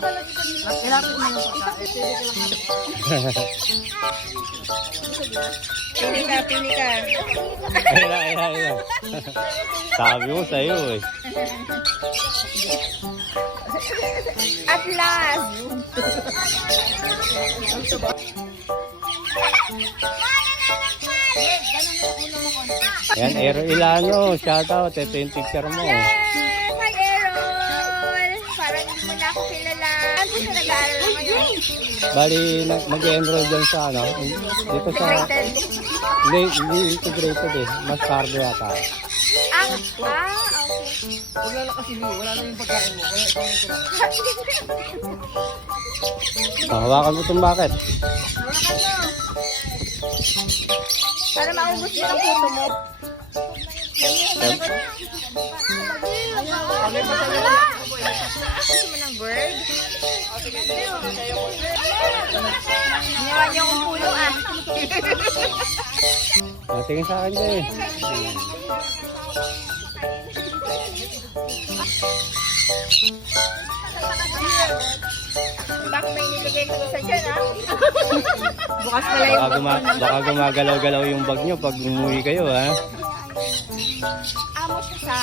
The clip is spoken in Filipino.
Ilapit mo yung pagkain. Pili ka, pili ka. Ayan. Sabi mo sa'yo eh. At last. Yan, Ero Ilano. Shoutout. Ito yung picture mo. Yes! Hi, Errol! Parang hindi mo na ako kilala. Ano sa nag-aaral ngayon? Bali, mag-enroll dyan sa ano. Dito sa... Hindi integrated eh. Mas cargo yata. Okay. Wala na kasi wala na yung pagkain mo. Kaya ito yung Hawakan mo itong bakit. Para maubos mo ang puso mo. Gusto mo ng bird? Ginawa niyo akong pulo ah. Tingin sa akin kayo eh. Bak may nilagay ko isa dyan ah. Bukas pala yung Baka gumagalaw-galaw yung bag nyo pag umuwi kayo ha. amo siya sa